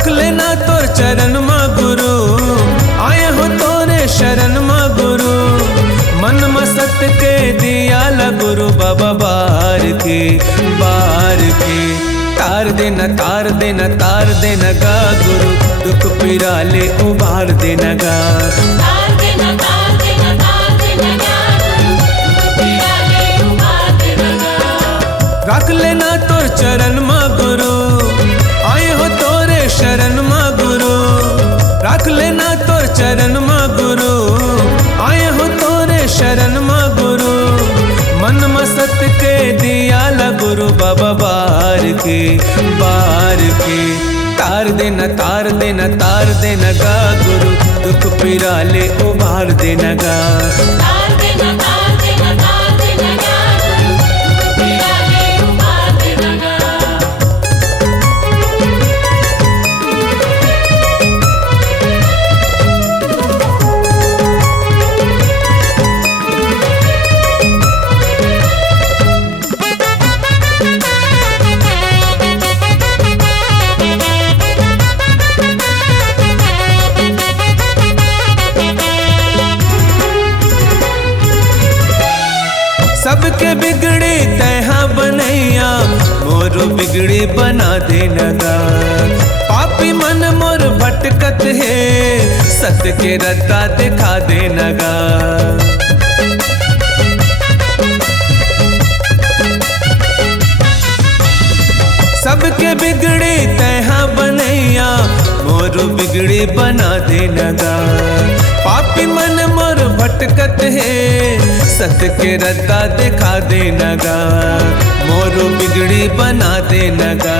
रख लेना तोर चरण माँ गुरु, आए हो तोरे शरण माँ गुरु। मन मसत के दिया ला गुरु बाबा बार के तार देना तार देना तार देना गा गुरु, दुख पीरा ले उबार देना गा। तार देना तार देना तार देना गा गुरु, दुख पीरा ले उबार देना गा। रख लेना तोर चरण माँ गुरु, आए हो तोरे शरण माँ गुरु। रख लेना तोर चरण माँ गुरु, आए हो तोरे शरण माँ गुरु। मन मसत के दिया ला गुरु बाबा बार के तार देना तार देना तार देना गा गुरु, दुख पीरा ले उबार देना गा। तार देना तार देना तार देना गा गुरु, दुख पीरा ले उबार देना गा। सबके बिगड़ी तैहा बनैया, मोरो बिगड़ी बना देना गा। पापी मन मोर भटकत है, सत्य के रत्ता दिखा देना गा। सबके बिगड़ी तैहा बनैया, मोरो बिगड़ी बना देना गा। पापी मन मोर भटकत है, सत्य के रत्ता दिखा देना गा। मोरो बिगड़ी बना देना गा।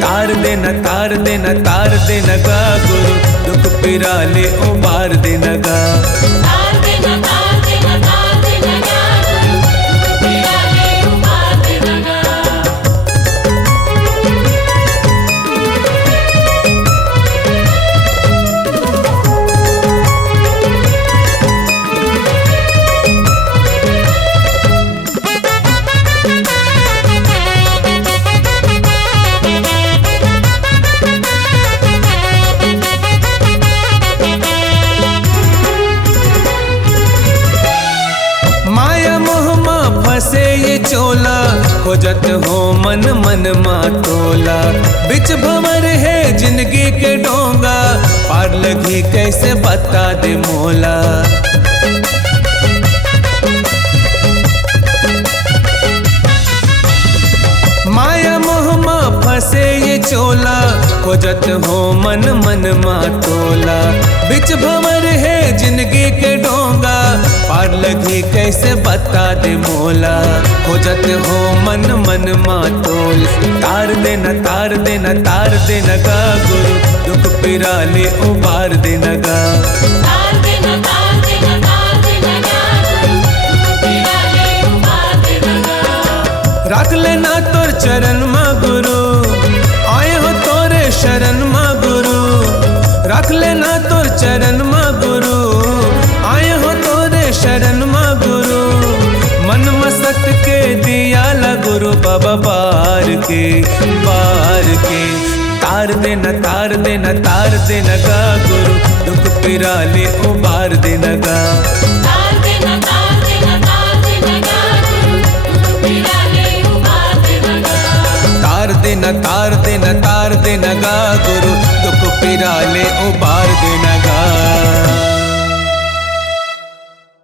तार देना तार देना तार देना गा गुरु, दुख पीरा ले उबार देना गा। तार देना तार देना तार देना गा गुरु, दुख पीरा ले उबार देना गा। फंसे ये चोला, खोजत हो मन मन माटोला। बिच भंवर है जिंदगी के डोंगा, पार लगी कैसे बता दे मोला। माया मोह माँ फंसे ये चोला, खोजत हो मन मन माटोला। बिच भंवर है जिंदगी के डोंगा, पार लगी कैसे बता दे मोला। खोजत हो मन मन माटोल, तार देना तार देना तार देना गा गुरु, दुख पीरा ले उबार देना गा। तार देना तार देना तार देना गा गुरु, दुख पीरा ले उबार देना गा। रख लेना तोर चरण माँ गुरु, आए हो तोरे शरण माँ गुरु। रख लेना तोर चरण माँ गुरु, आए हो तोरे शरण माँ गुरु। मन मसत के दिया ला गुरु बाबा बार के तार देना तार देना तार देना गा गुरु, दुख पीरा ले उबार देना गा। तार देना तार देना तार देना गा गुरु, दुख पीरा ले उबार देना गा। तार देना तार देना तार देना गा गुरु, दुख पीरा ले उबार देना गा।